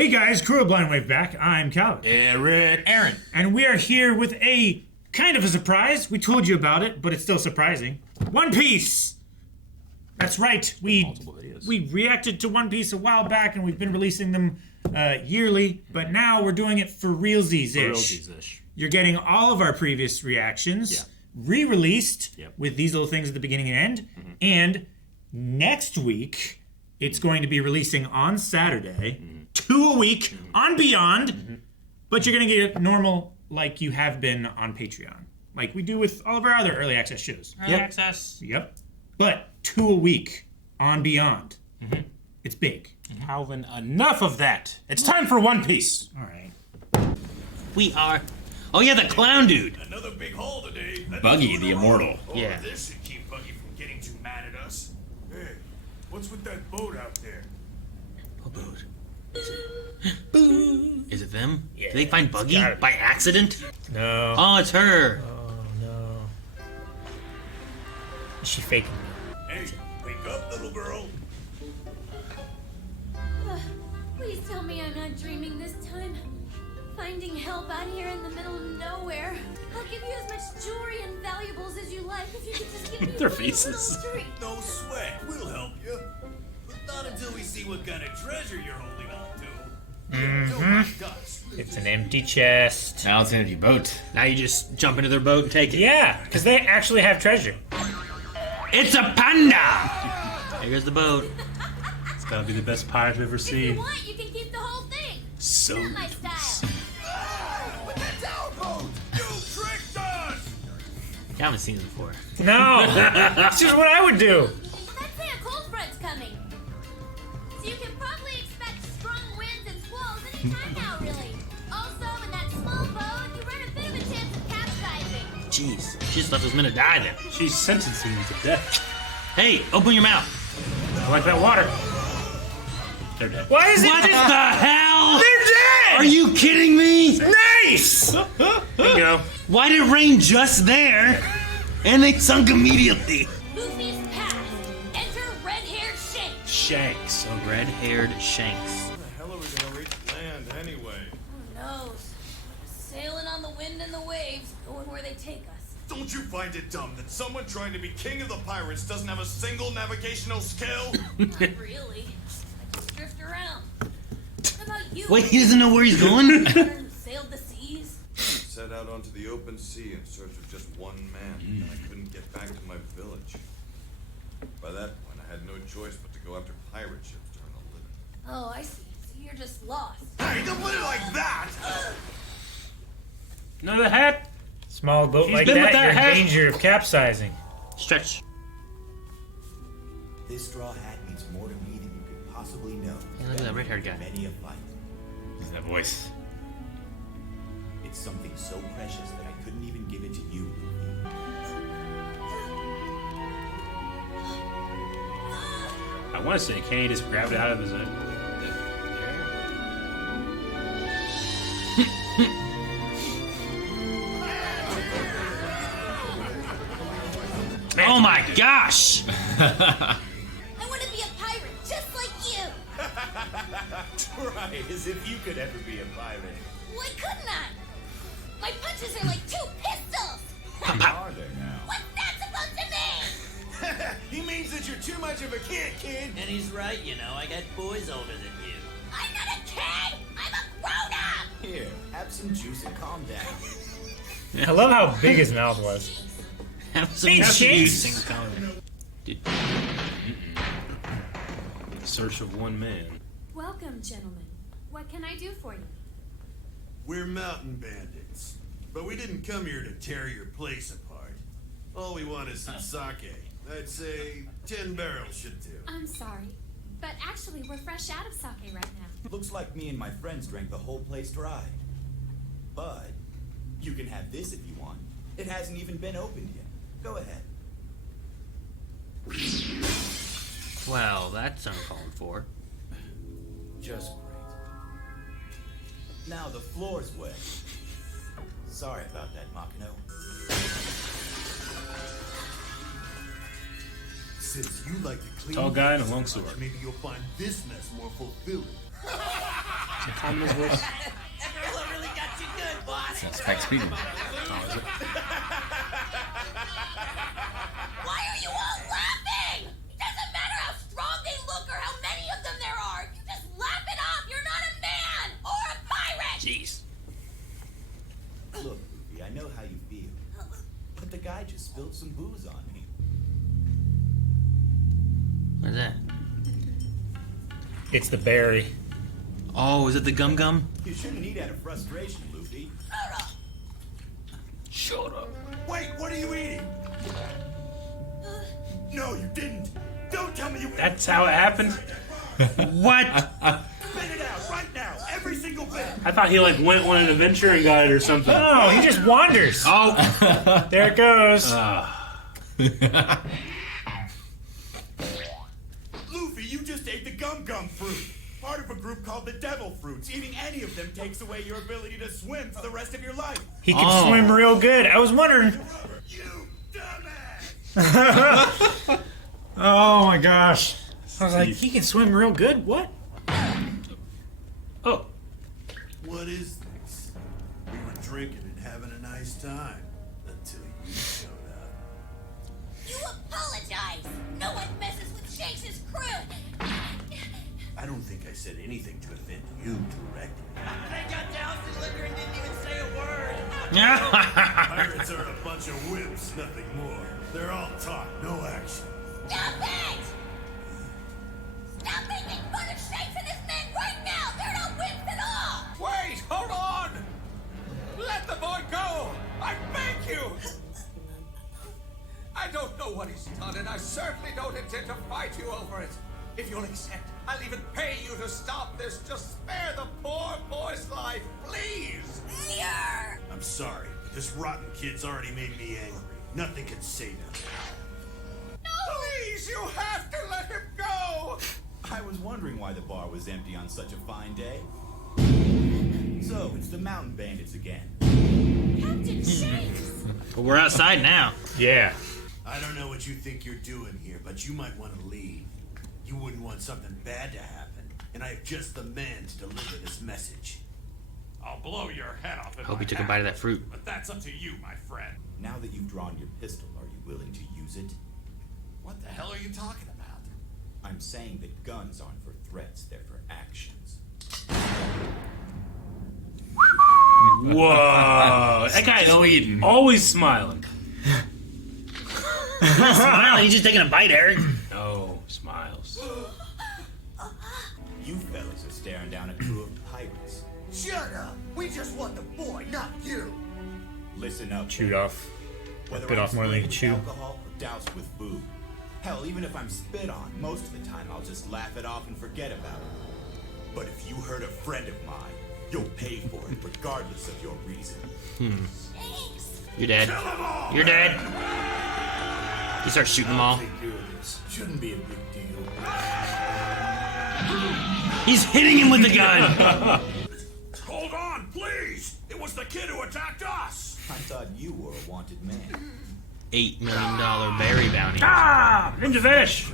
Hey guys, Crew of Blind Wave back. I'm Calvin. Eric. Aaron. And we are here with a kind of a surprise. We told you about it, but it's still surprising. One Piece! That's right. We reacted to One Piece a while back, and we've been releasing them yearly, but now we're doing it for realsies-ish. You're getting all of our previous reactions re-released with these little things at the beginning and end. And next week, it's going to be releasing on Saturday, 2 a week on Beyond, but you're going to get it normal like you have been on Patreon, like we do with all of our other early access shows. Early access. Yep. But 2 a week on Beyond. It's big. Calvin, enough of that. It's time for One Piece. All right. We are. Oh yeah, the clown dude. Another big haul today. Buggy the Immortal. Yeah. This should keep Buggy from getting too mad at us. Hey, what's with that boat out there? What boat? Is it them? Yeah, Did they find Buggy gotta be. by accident? No. Oh, it's her. Oh, no. Is she faking me? Hey, wake up, little girl. Please tell me I'm not dreaming this time. Finding help out here in the middle of nowhere. I'll give you as much jewelry and valuables as you like if you could just give me Their one faces. little treat. No sweat. We'll help you. But not until we see what kind of treasure you're holding on to. Don't mind us. It's an empty chest. Now it's an empty boat. Now you just jump into their boat and take it. Yeah, because they actually have treasure. It's a panda! Here's the boat. It's gotta be the best pirate I've ever If you seen. want, you can keep the whole thing. So Not my style. With that tower boat! You tricked us! You haven't seen it before. No! That's just what I would do. Let's say a cold front's coming. So you can probably expect strong winds and squalls any time now, really. Also, in that small boat, you run a bit of a chance of capsizing. Jeez, she just left us men to die then. She's sentencing them to death. Hey, open your mouth. I like that water. They're dead. Why is What the it hell? They're dead! Are you kidding me? Nice! There you go. Why did it rain just there? And they sunk immediately. Luffy's past. Enter Red-Haired Shanks. Shanks. A red-haired Shanks. How the hell are we gonna reach land anyway? Who knows? Sailing on the wind and the waves, going where they take us. Don't you find it dumb that someone trying to be king of the pirates doesn't have a single navigational skill? Not really. I just drift around. What about you? Wait, he doesn't know where he's going? Sailed the seas? Set out onto the open sea in search of just one man, and I couldn't get back to my village. By that point, I had no choice but to go after pirate ships to earn a living. Oh, I see. So you're just lost. Hey, don't put it like that! None of the hat? Small boat He's like been that, with that you're in hat. danger of capsizing. Stretch. This straw hat means more to me than you could possibly know. Hey, look at that red-haired guy. Many a fight. Listen to that voice. It's something so precious that I couldn't even give it to you. I want to say, can he just grab it out of his head? Oh my gosh! I want to be a pirate, just like you. Right, as if you could ever be a pirate. Why couldn't I? My punches are like 2 pistols. Are there now? What's that supposed to mean? He means that you're too much of a kid. And he's right, you know, I got boys older than you. I'm not a kid. I'm a grown-up. Here, have some juice and calm down. I love how big his mouth was. Have some Hey, juice Shanks. and come. Dude. Search of one man. Welcome, gentlemen. What can I do for you? We're mountain bandits, but we didn't come here to tear your place apart. All we want is some sake. I'd say 10 barrels should do. I'm sorry, but actually we're fresh out of sake right now. Looks like me and my friends drank the whole place dry. But you can have this if you want. It hasn't even been opened yet. Go ahead. Well, that's uncalled for. Just great. Now the floor's wet. Sorry about that, Makino. Since you like to clean Tall guy and a things long so much, sword. maybe you'll find this mess more fulfilling. Tom in his voice. Everyone really got you good, boss. That's Spike Speed. Oh, is it? Why are you all laughing? It doesn't matter how strong they look or how many of them there are. You just laugh it off. You're not a man or a pirate. Jeez. Look, Luffy, I know how you feel. But the guy just spilled some booze on me. What's that? It's the berry. Oh, is it the gum gum? You shouldn't eat out of frustration, Luffy. Shut up. Wait, what are you eating? No, you didn't. Don't tell me you. That's how it happened? What? Spit it out right now, every single bit. I thought he like went on an adventure and got it or something. Oh, he just wanders. Oh. There it goes. Luffy, you just ate the gum gum fruit. Part of a group called the Devil Fruits. Eating any of them takes away your ability to swim for the rest of your life. He can swim real good. I was wondering. You dumbass! Oh my gosh. I was like, he can swim real good? What? Oh, What is this? We were drinking and having a nice time until you showed up. You apologize. No one messes with Shanks' crew. I don't think I said anything to offend you directly. They got doused in liquor and didn't even say a word. Pirates are a bunch of wimps, nothing more. They're all talk, no action. Stop it! Stop making fun of Shanks and his men right now! They're not wimps at all! Wait, hold on! Let the boy go! I beg you! I don't know what he's done, and I certainly don't intend to fight you over it. If you'll accept, I'll even pay you to stop this. Just spare the poor boy's life, please! Here! I'm sorry, but this rotten kid's already made me angry. Nothing can save him. Please, you have to let him go! I was wondering why the bar was empty on such a fine day. So, it's the mountain bandits again. Captain Shanks! But we're outside now. Yeah. I don't know what you think you're doing here, but you might want to leave. You wouldn't want something bad to happen, and I have just the man to deliver this message. I'll blow your head off if Hope I you took a have bite of to, that fruit. But that's up to you, my friend. Now that you've drawn your pistol, are you willing to use it? What the hell are you talking about? I'm saying that guns aren't for threats, they're for actions. whoa! That guy Still eating. always smiling. He's not smiling, he's just taking a bite, Eric. Oh, smiles. You fellas are staring down a crew of pirates. Shut up! We just want the boy, not you! Listen up. Chewed off. Whether Bit I'm off more than you sprayed can with chew. alcohol or doused with food. Hell, even if I'm spit on, most of the time I'll just laugh it off and forget about it. But if you hurt a friend of mine, you'll pay for it regardless of your reason. Shanks! You're dead. You're dead. He starts shooting them all. Take care of this. Shouldn't be a big deal. He's hitting him with the gun. Hold on, please! It was the kid who attacked us! I thought you were a wanted man. $8 million berry bounty. Ah! Ninja fish!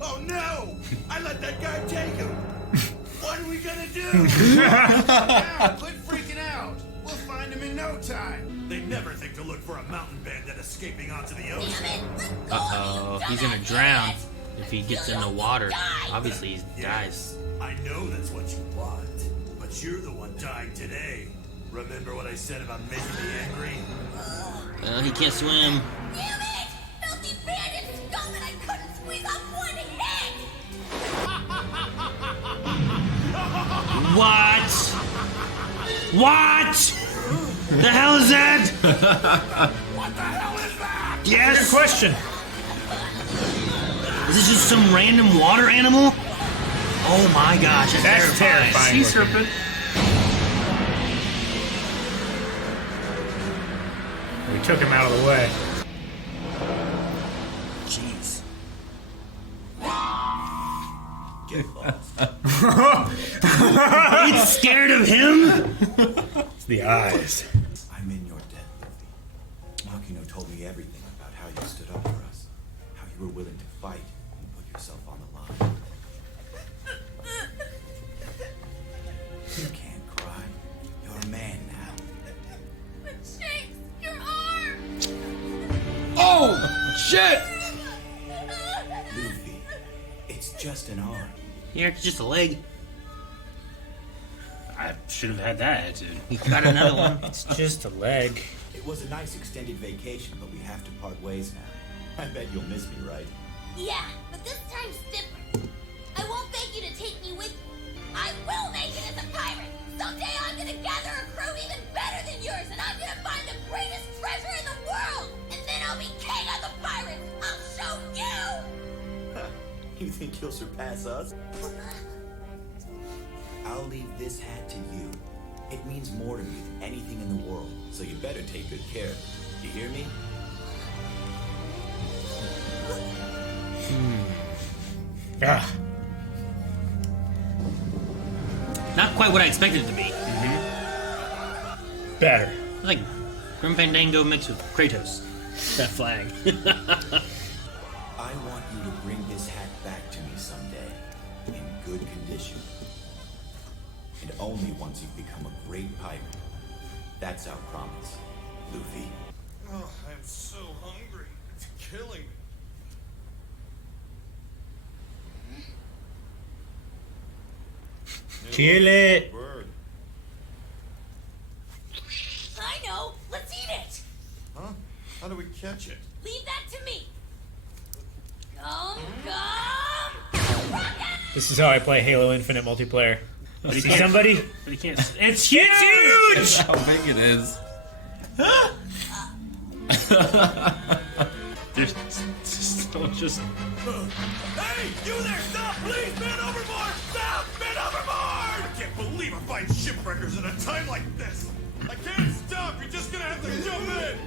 Oh no! I let that guy take him! What are we gonna do? Quit freaking out. We'll find him in no time. They never think to look for a mountain bandit escaping onto the ocean. Uh-oh, he's gonna drown if he gets in the water. Obviously, he dies. I know that's what you want, but you're the one dying today. Remember what I said about making me angry? Well, he can't swim. Damn it! Filthy bandit scum and I couldn't squeeze off one hit! What? What? The hell is that? What the hell is that? Good Yes. question. Is this just some random water animal? Oh my gosh, That's terrifying. Sea serpent. We took him out of the way. Jeez. Get lost. It's scared of him? It's the eyes. I'm in your debt, Luffy. Makino told me everything about how you stood up for us, how you were willing to fight and put yourself on the line. You can't cry. You're a man now. But Shanks, your arm! Oh, shit! Luffy, it's just an arm. Yeah, it's just a leg. I should have had that attitude. You got another one. It's just a leg. It was a nice extended vacation, but we have to part ways now. I bet you'll miss me, right? Yeah, but this time's different. I won't beg you to take me with you. I will make it as a pirate. Someday I'm gonna gather a crew even better than yours, and I'm gonna find the greatest treasure in the world. And then I'll be king of the pirates. I'll show you. You think you'll surpass us? I'll leave this hat to you. It means more to me than anything in the world, so you better take good care. You hear me? Ah. Not quite what I expected it to be. Better. It's like Grim Fandango mixed with Kratos. That flag. I want you to bring this hat back to me someday, in good condition. And only once you've become a great pirate. That's our promise, Luffy. Oh, I'm so hungry. It's killing me. Kill it. Bird. I know. Let's eat it. Huh? How do we catch it? Leave that to me. Come. Rocket! This is how I play Halo Infinite multiplayer. But he See can't. somebody? But he can't. It's huge! How big it is. There's still just. Hey, you there! Stop! Please, man overboard! Stop! Man overboard! I can't believe I find shipwreckers at a time like this. I can't stop. You're just gonna have to jump in.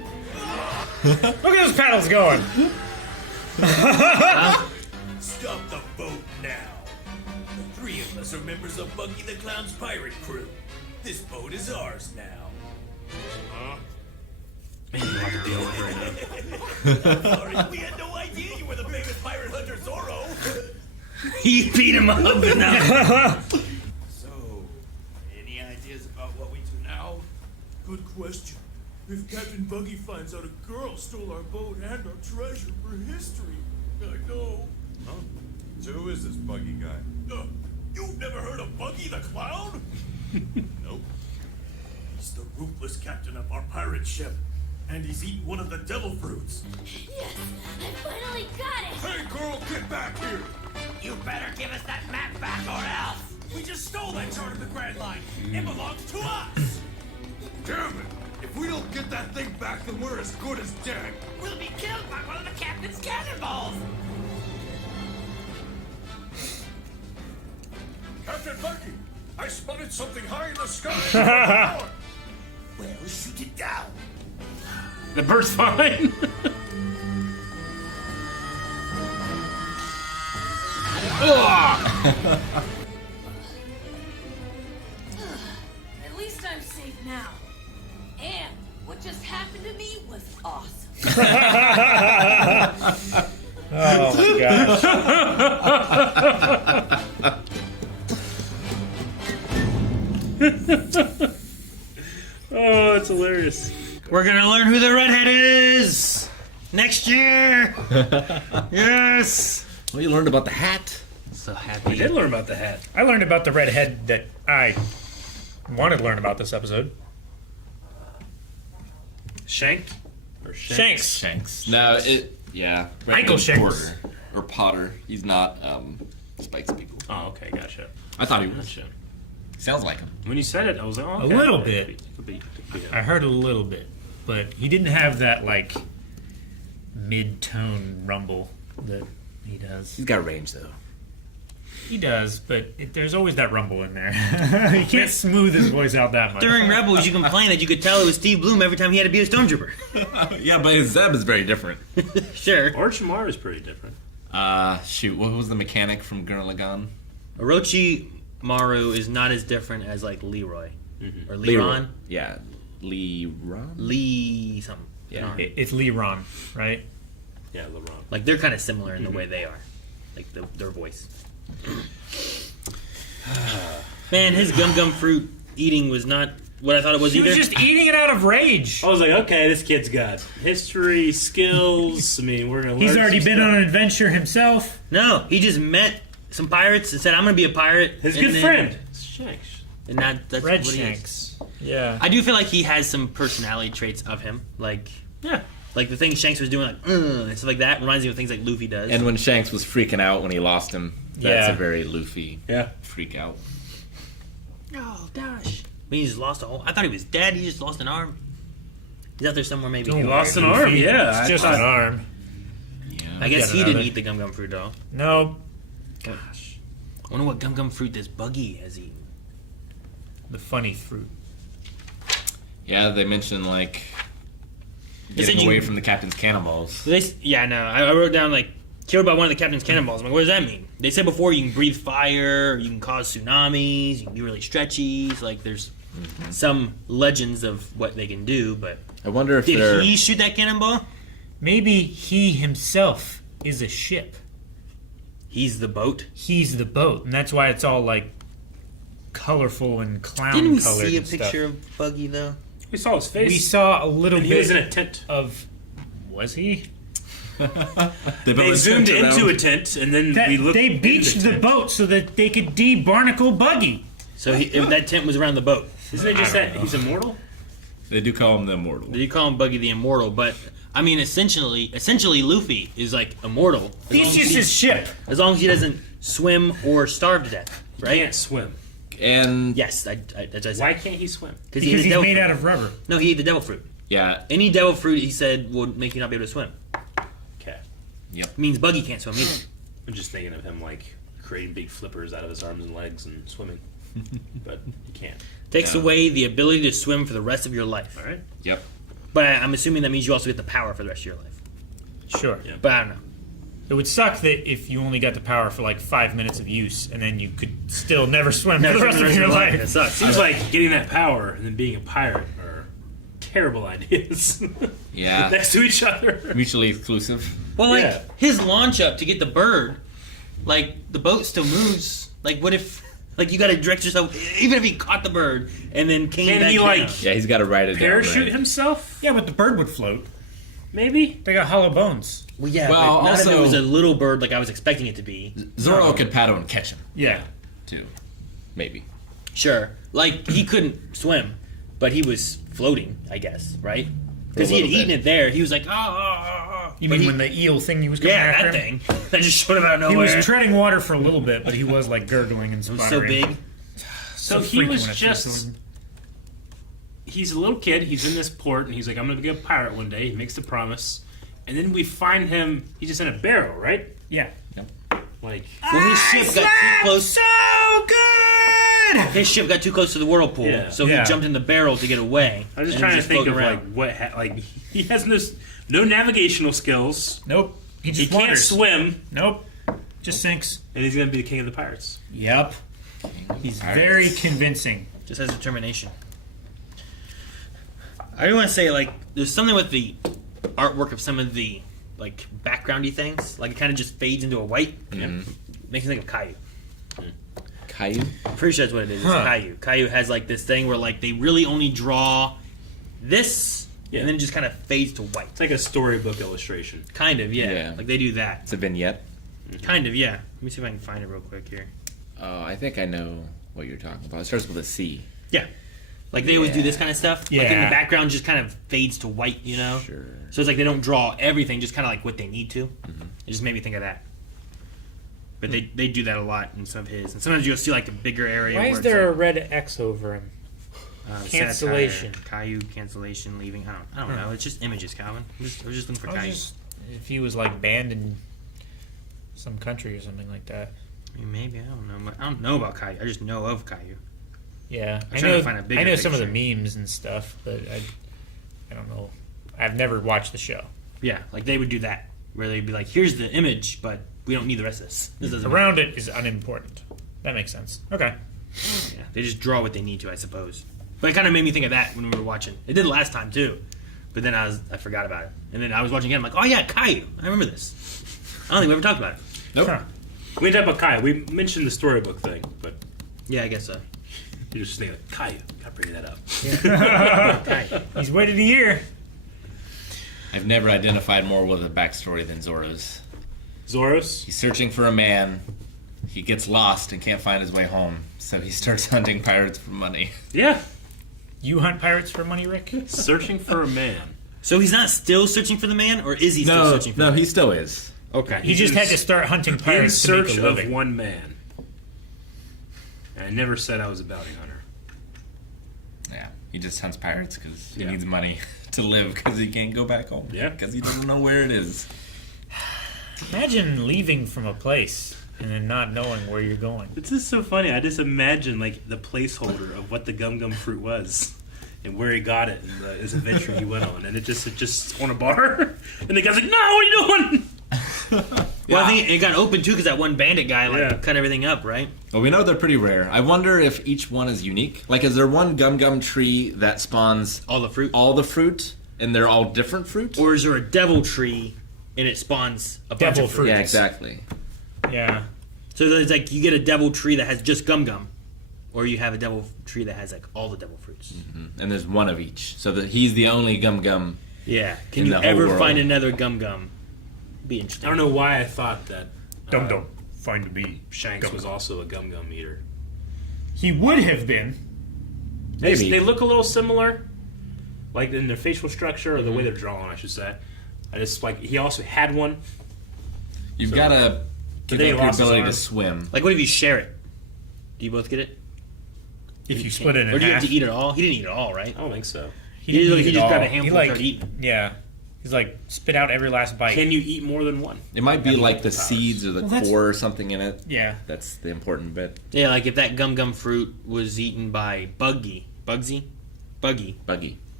Look at those paddles going. Stop the boat now. The three of us are members of Buggy the Clown's pirate crew. This boat is ours now. Sorry, we had no idea you were the famous pirate hunter Zorro. You beat him up and now. So, any ideas about what we do now? Good question. If Captain Buggy finds out a girl stole our boat and our treasure for history, I know. Huh? So who is this buggy guy? You've never heard of Buggy the Clown? Nope. He's the ruthless captain of our pirate ship. And he's eaten one of the devil fruits. Yes, I finally got it. Hey, girl, get back here! You better give us that map back or else. We just stole that chart of the Grand Line. It belongs to us! Damn it! If we don't get that thing back, then we're as good as dead. We'll be killed by one of the captain's cannonballs. Captain Buggy, I spotted something high in the sky. Well, shoot it down. The bird's fine. At least I'm safe now. And what just happened to me was awesome. Oh my gosh. Oh, it's hilarious. We're gonna learn who the redhead is next year. Yes. Well, you learned about the hat. So We happy. did learn about the hat. I learned about the redhead that I wanted to learn about this episode. Shank? Or Shanks? Shanks. No, yeah. Michael Shanks. Porter. Or Potter. He's not Spike's Beagle. Oh, okay, gotcha. I thought he was. Gotcha. Sounds like him. When you said it, I was like, oh, A okay. little It bit. could be, I heard a little bit, but he didn't have that like mid-tone rumble that he does. He's got range though. He does, but there's always that rumble in there. He can't smooth his voice out that much. During Rebels, you complained that you could tell it was Steve Bloom every time he had to be a stormtrooper. Yeah, but his Zeb is very different. Sure. Orochimaru is pretty different. Shoot, what was the mechanic from Gurren Lagann? Orochimaru is not as different as like Leroy. Or Leron. Yeah, Leron? Lee something. Yeah. It's Leron, right? Yeah, LeBron. Like they're kind of similar in the way they are. Like their voice. Man, his gum fruit eating was not what I thought it was He either. was just eating it out of rage. I was like, okay, this kid's got history, skills. I mean, we're gonna. He's learn already some been stuff. on an adventure himself. No, he just met some pirates and said, "I'm gonna be a pirate." His and good then- friend, Shanks. and that's Red what he is. Shanks. Yeah. I do feel like he has some personality traits of him, like like the things Shanks was doing, like and stuff like that, reminds me of things like Luffy does. And when Shanks was freaking out when he lost him, that's Yeah. a very Luffy Yeah. freak out. Oh gosh, I mean, he just lost a whole. I thought he was dead. He just lost an arm. He's out there somewhere, maybe. Don't He lost an worry, arm. Luffy. Yeah, It's I just thought- an arm. Yeah. I guess Get he didn't another. eat the gum fruit though. No. Gosh, I wonder what gum fruit this Buggy has eaten. The funny fruit. Yeah, they mentioned like They said getting you- away from the captain's cannonballs. Yeah, no. I wrote down like killed by one of the captain's cannonballs. I'm like, what does that mean? They said before you can breathe fire, you can cause tsunamis, you can be really stretchy. Like there's some legends of what they can do, but I wonder if they're. did he shoot that cannonball? Maybe he himself is a ship. He's the boat. He's the boat, and that's why it's all like colorful and clown Didn't we colored see a and stuff. picture of Buggy though? We saw his face. We saw a little and bit he was in a tent. of. Was he? They zoomed into a tent, and then we looked. They into beached the tent. boat so that they could de-barnacle Buggy. So that tent was around the boat. Isn't it just that he's immortal? They do call him the Immortal. They call him Buggy the Immortal, but I mean, essentially, Luffy is like immortal. He's just his ship. As long as he doesn't swim or starve to death, He right? can't swim. And Yes, that's what I said. Why can't he swim? Because Because he's made out of rubber. No, he ate the devil fruit. yeah, Any devil fruit, he said, would make you not be able to swim. Okay. It means Buggy can't swim either. I'm just thinking of him like creating big flippers out of his arms and legs and swimming, but he can't. Takes away the ability to swim for the rest of your life. All right. yep. But I'm assuming that means you also get the power for the rest of your life. Sure. Yeah. But I don't know. It would suck that if you only got the power for like 5 minutes of use, and then you could still never swim for the rest of your That life. sucks. Seems like getting that power and then being a pirate are terrible ideas. Yeah. Next to each other. Mutually exclusive. Well, like, Yeah. his launch up to get the bird, like, the boat still moves. Like, what if, like, you gotta direct yourself, even if he caught the bird and then came Can back he, down. like, Yeah, he's got to write it down. Parachute right? himself? Yeah, but the bird would float. Maybe. They got hollow bones. Well, yeah, Well, but not if it also- was a little bird like I was expecting it to be. Zoro could paddle and catch him Yeah. too. Maybe. Sure. Like, he couldn't swim, but he was floating, I guess, right? Because he had little eaten bit. it there. He was like, oh. You But mean he- when the eel thingy was coming Yeah, after that him? thing. That just showed up out of He nowhere. was treading water for a little bit, but he was like gurgling and It was sputtering. so big. So he freaky was when it just. feels so- He's a little kid. He's in this port, and he's like, "I'm gonna be a pirate one day." He makes the promise, and then we find him. He's just in a barrel, right? Yeah. Like, Well, his ship got too close. So good! His ship got too close to the whirlpool, Yeah. so Yeah. he jumped in the barrel to get away. I was just and trying to was think of floating like around. what. Like, he has no navigational skills. Nope. He just He can't wanders. swim, Nope. Just sinks. and he's gonna be the king of the pirates. Yep. He's Pirates. very convincing. Just has determination. I do want to say, like, there's something with the artwork of some of the, like, backgroundy things. Like, it kind of just fades into a white. Makes me think of Caillou. Caillou? I'm pretty sure that's what it is. It's Huh. Caillou. Caillou has, like, this thing where, like, they really only draw this, Yeah. and then it just kind of fades to white. It's like a storybook illustration. Kind of, yeah. Yeah. Like, they do that. It's a vignette. Kind of, yeah. Let me see if I can find it real quick here. Oh, I think I know what you're talking about. It starts with a C. Yeah. Like, they always do this kind of stuff. Like, in Yeah. the background just kind of fades to white, you know? Sure. So it's like they don't draw everything, just kind of like what they need to. It just made me think of that. But they do that a lot in some of his. And sometimes you'll see like a bigger area. Why where is it's there a like, red X over him? Cancellation. Satire, Caillou cancellation, leaving. I don't know. It's just images, Calvin. I was just looking for Caillou. If he was like banned in some country or something like that. I mean, maybe I don't know. I don't know about Caillou. I just know of Caillou. Yeah, I'm trying to find a bigger I know some of the picture. memes and stuff, but I don't know. I've never watched the show. Yeah, like they would do that, where they'd be like, "Here's the image, but we don't need the rest of this. This doesn't matter." Around it is unimportant. That makes sense. Okay. Yeah, they just draw what they need to, I suppose. But it kind of made me think of that when we were watching. It did last time too, but then I forgot about it. And then I was watching again. I'm like, oh yeah, Caillou. I remember this. I don't think we ever talked about it. Nope. Huh. We talked about Kai. We mentioned the storybook thing, but Yeah, I guess so. You're just thinking, Kai, gotta bring that up. He's waited a year. I've never identified more with a backstory than Zoro's. Zoro's? He's searching for a man. He gets lost and can't find his way home, so he starts hunting pirates for money. Yeah. You hunt pirates for money, Rick? Searching for a man. So he's not still searching for the man, or is he still searching for the man? No, he still is. Okay. He just had to start hunting In pirates to make search a of living. one man. And I never said I was a bounty hunter. Yeah, he just hunts pirates because he Yeah. needs money to live because he can't go back home. Yeah. Because he doesn't know where it is. Imagine leaving from a place and then not knowing where you're going. It's just so funny. I just imagine like the placeholder of what the gum fruit was and where he got it and his adventure he went on, and it just on a bar, and the guy's like, "No, what are you doing?" Well, I think it got open too because that one bandit guy cut everything up, right? Well, we know they're pretty rare. I wonder if each one is unique. Like, is there one gum tree that spawns all the fruit, and they're all different fruit? Or is there a devil tree and it spawns a bunch of fruit? Yeah, exactly. Yeah. So there's like you get a devil tree that has just gum, or you have a devil tree that has like all the devil fruits. Mm-hmm. And there's one of each, so that he's the only gum. Yeah. Can you ever find another gum? Be interesting. I don't know why I thought that Dum find me. Shanks was also a gum eater. He would have been. They look a little similar, like in their facial structure or the way they're drawn, I should say. I just like he also had one. You've got to give up your ability to swim. Like, what if you share it? Do you both get it? If you split it in half. Or do you have to eat it all? He didn't eat it all, right? I don't think so. He didn't eat he it just all. grabbed a handful He, and started eating. Yeah. He's like, spit out every last bite. Can you eat more than one? It might be like the powers. seeds or the core or something in it. Yeah. That's the important bit. Yeah, like if that gum fruit was eaten by Buggy Buggy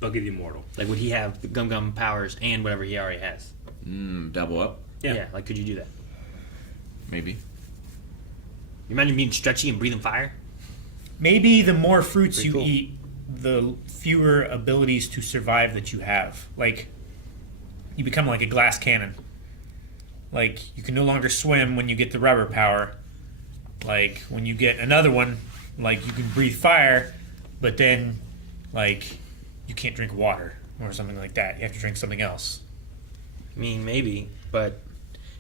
the Immortal. Like, would he have the gum powers and whatever he already has? Double up? Yeah. Like, could you do that? Maybe. You imagine being stretchy and breathing fire? Maybe the more fruits Pretty you cool. eat, the fewer abilities to survive that you have. Like, you become like a glass cannon. Like, you can no longer swim when you get the rubber power. Like, when you get another one, like, you can breathe fire, but then, like, you can't drink water or something like that. You have to drink something else. I mean, maybe, but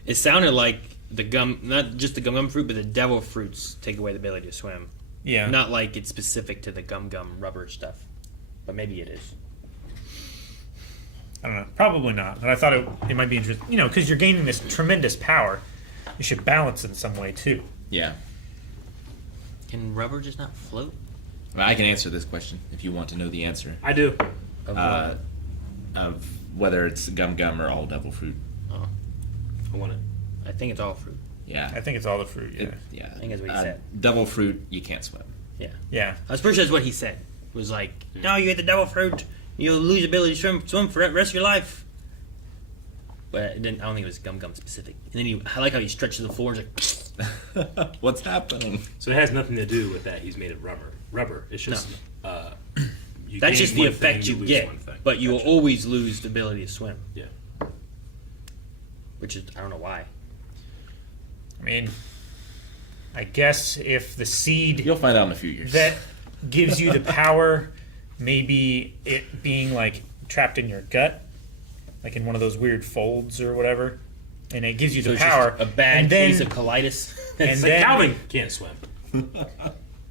it sounded like the gum, not just the gum fruit, but the devil fruits take away the ability to swim. Yeah. Not like it's specific to the gum rubber stuff, but maybe it is. I don't know. Probably not. But I thought it might be interesting. You know, because you're gaining this tremendous power. You should balance in some way, too. Yeah. Can rubber just not float? Well, I can answer this question if you want to know the answer. I do. Of whether it's gum or all devil fruit. Oh. I want it. I think it's all fruit. Yeah. I think it's all the fruit, yeah. Yeah. I think that's what he said. Devil fruit, you can't swim. Yeah. Yeah. I was pretty sure that's what he said. It was like, no, you eat the devil fruit, you'll lose ability to swim for the rest of your life. But I don't think it was gum specific. And then I like how he stretches the floor. He's like, what's happening? So it has nothing to do with that. He's made of rubber. It's just you that's gain just the one effect thing, you lose get. one thing. But you will always lose the ability to swim. Yeah. Which is, I don't know why. I mean, I guess if the seed You'll find out in a few years. that gives you the power, maybe it being like trapped in your gut, like in one of those weird folds or whatever, and it gives you So the it's power. just a bad and then, case of colitis. and It's like then, Calvin can't swim.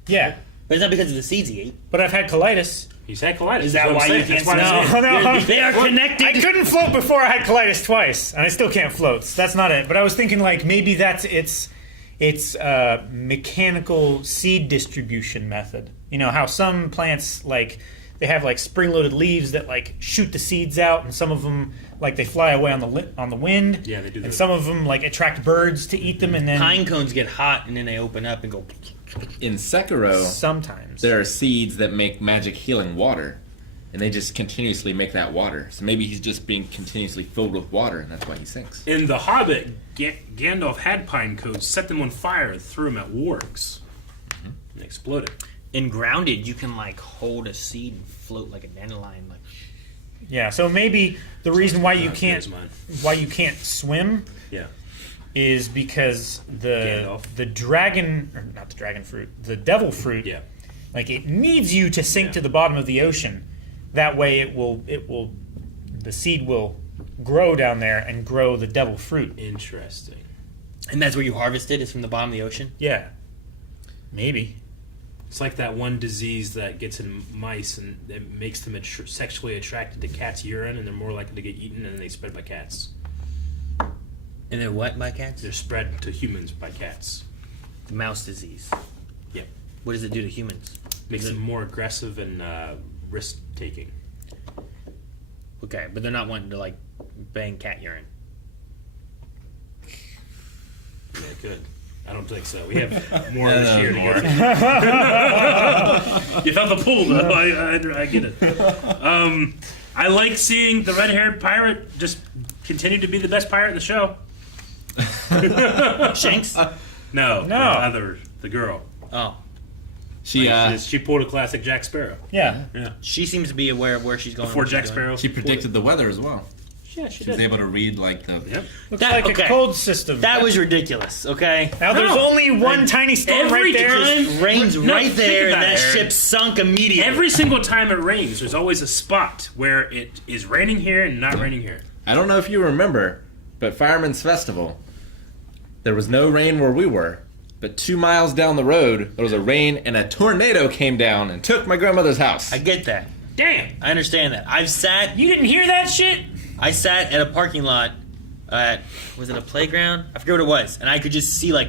yeah, But it's not because of the seeds he ate. but I've had colitis. He's had colitis. Is that That's what why I'm you saying. can't That's why swim? I'm saying. No, They are connected. I couldn't float before I had colitis twice, and I still can't float. So that's not it. But I was thinking like maybe that's its mechanical seed distribution method. You know how some plants like they have like spring-loaded leaves that like shoot the seeds out, and some of them like they fly away on the wind. Yeah, they do And that. some of them like attract birds to eat them, and then Pine cones get hot and then they open up and go. In Sekiro, sometimes there are seeds that make magic healing water, and they just continuously make that water. So maybe he's just being continuously filled with water, and that's why he sinks. In The Hobbit, Gandalf had pine cones, set them on fire, and threw them at wargs. And they exploded. In Grounded, you can like hold a seed and float like a dandelion. Like, yeah. So maybe the reason why you Here's can't mine. swim Yeah. is because Gandalf. the dragon, or not the dragon fruit, the devil fruit Yeah. Like it needs you to sink to the bottom of the ocean. That way the seed will grow down there and grow the devil fruit. Interesting. And that's where you harvest it, is from the bottom of the ocean? Yeah. Maybe. It's like that one disease that gets in mice and it makes them sexually attracted to cats' urine, and they're more likely to get eaten, and then they spread by cats. And they're what by cats? They're spread to humans by cats. The mouse disease. Yep. What does it do to humans? Makes them more aggressive and risk-taking. Okay, but they're not wanting to, like, bang cat urine. Yeah, good. I don't think so. We have more this year to get. You felt the pull, though. I get it. I like seeing the red-haired pirate just continue to be the best pirate in the show. Shanks? No. The girl. Oh. She pulled a classic Jack Sparrow. Yeah. She seems to be aware of where she's going. Before Jack Sparrow. She predicted the weather as well. Yeah, She was able to read like the. Yep. Looks like a cold system. That was ridiculous, okay? Now there's only one tiny storm right there. It rains right there, and that ship sunk immediately. Every single time it rains, there's always a spot where it is raining here and not raining here. I don't know if you remember, but Fireman's Festival, there was no rain where we were, but 2 miles down the road, there was a rain and a tornado came down and took my grandmother's house. I get that. Damn! I understand that. I've sat... You didn't hear that shit? I sat at a parking lot at... Was it a playground? I forget what it was. And I could just see, like...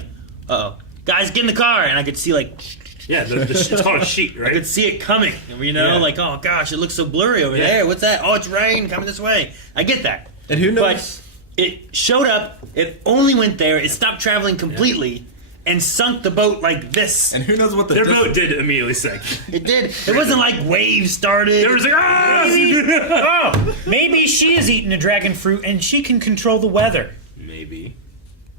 Uh-oh. Guys, get in the car! And I could see, like... Yeah, it's on a sheet, right? I could see it coming, you know? Yeah. Like, oh, gosh, it looks so blurry over there. What's that? Oh, it's rain coming this way. I get that. And who knows? But it showed up, it only went there, it stopped traveling completely, and sunk the boat like this. And who knows what Their boat did immediately sink. It did. It wasn't like waves started. There was like, Oh, maybe she is eating a dragon fruit and she can control the weather. Maybe.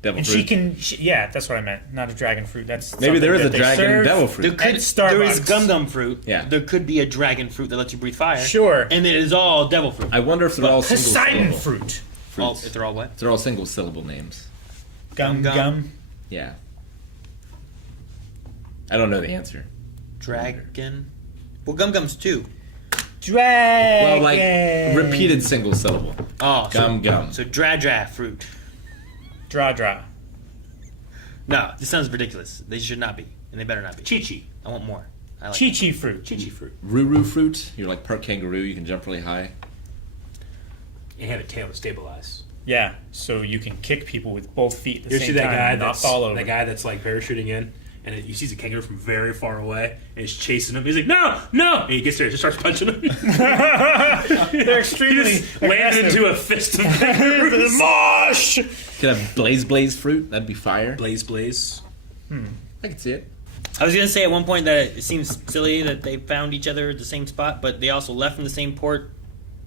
Devil And fruit. she can, yeah, that's what I meant. Not a dragon fruit. That's Maybe there is something a that they dragon serve. devil fruit. There is Starbucks. gum fruit. Yeah. There could be a dragon fruit that lets you breathe fire. Sure. And it is all devil fruit. I wonder if they're all single Poseidon syllable. fruit. All, Fruits. if they're all what? They're all single syllable names. Gum. Yeah. I don't know the answer. Dragon. Well, gum's two. Dragon. Well, like repeated single syllable. Oh, Gum. So dra fruit. Dra. No, this sounds ridiculous. They should not be, and they better not be. Chi-Chi. I want more. I like Chi-Chi fruit. Chi-Chi fruit. Ruru fruit. You're like part kangaroo. You can jump really high. And have a tail to stabilize. Yeah, so you can kick people with both feet at the You same see that time guy and not that's fall over. that guy that's like parachuting in, and you see the kangaroo from very far away, and he's chasing him. He's like, no! And he gets there, and just starts punching him. They're extremely He just landed into a fist of kangaroos. Mosh! Could have blaze fruit. That'd be fire. Blaze. I could see it. I was gonna say at one point that it seems silly that they found each other at the same spot, but they also left from the same port,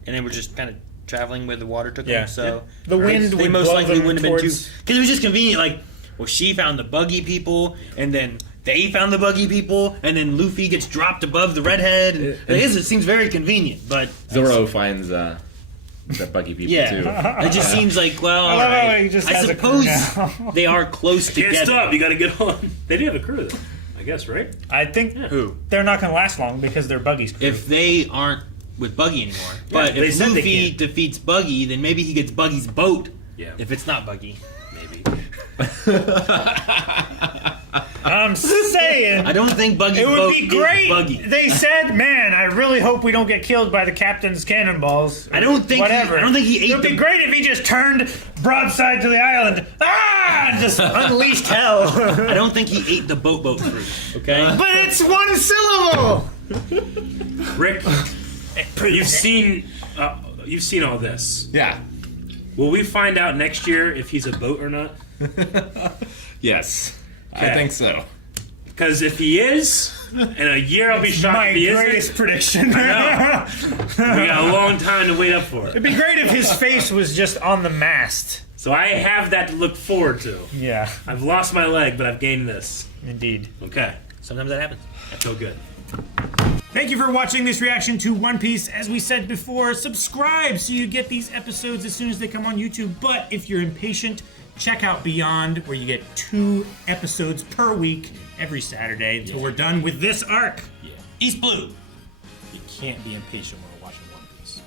and they were just kind of traveling where the water took Yeah. them. So The wind they would most blow likely them wouldn't have been too. towards- Because it was just convenient. Like, well, she found the buggy people, and then they found the buggy people, and then Luffy gets dropped above the redhead. And it seems very convenient, but Zoro finds the buggy people yeah, too. it just seems like, well, I all love how right. he just I has a crew suppose now. they are close Can't together. stop. You got to get on. They do have a crew, though. I guess, right? I think Who? they're not going to last long because they're buggies. If they aren't with Buggy anymore. But they if said they Luffy can't. defeats Buggy, then maybe he gets Buggy's boat. Yeah. If it's not Buggy. Maybe. I'm saying I don't think Buggy's it would boat be is great. Buggy. They said, "Man, I really hope we don't get killed by the captain's cannonballs." I don't think whatever. I don't think he ate It would be the great if he just turned broadside to the island, and just unleashed hell. I don't think he ate the boat fruit. Okay? But it's one syllable. Rick, you've seen all this. Yeah. Will we find out next year if he's a boat or not? Yes. Okay. I think so. Because if he is, in a year I'll be shocked My if he greatest isn't. prediction. We got a long time to wait up for it. It'd be great if his face was just on the mast. So I have that to look forward to. Yeah, I've lost my leg, but I've gained this. indeed. Okay. Sometimes that happens. I feel good. Thank you for watching this reaction to One Piece. As we said before, subscribe so you get these episodes as soon as they come on YouTube. But if you're impatient, check out Beyond, where you get 2 episodes per week every Saturday until we're done with this arc. Yeah. East Blue. You can't be impatient when we're watching One Piece.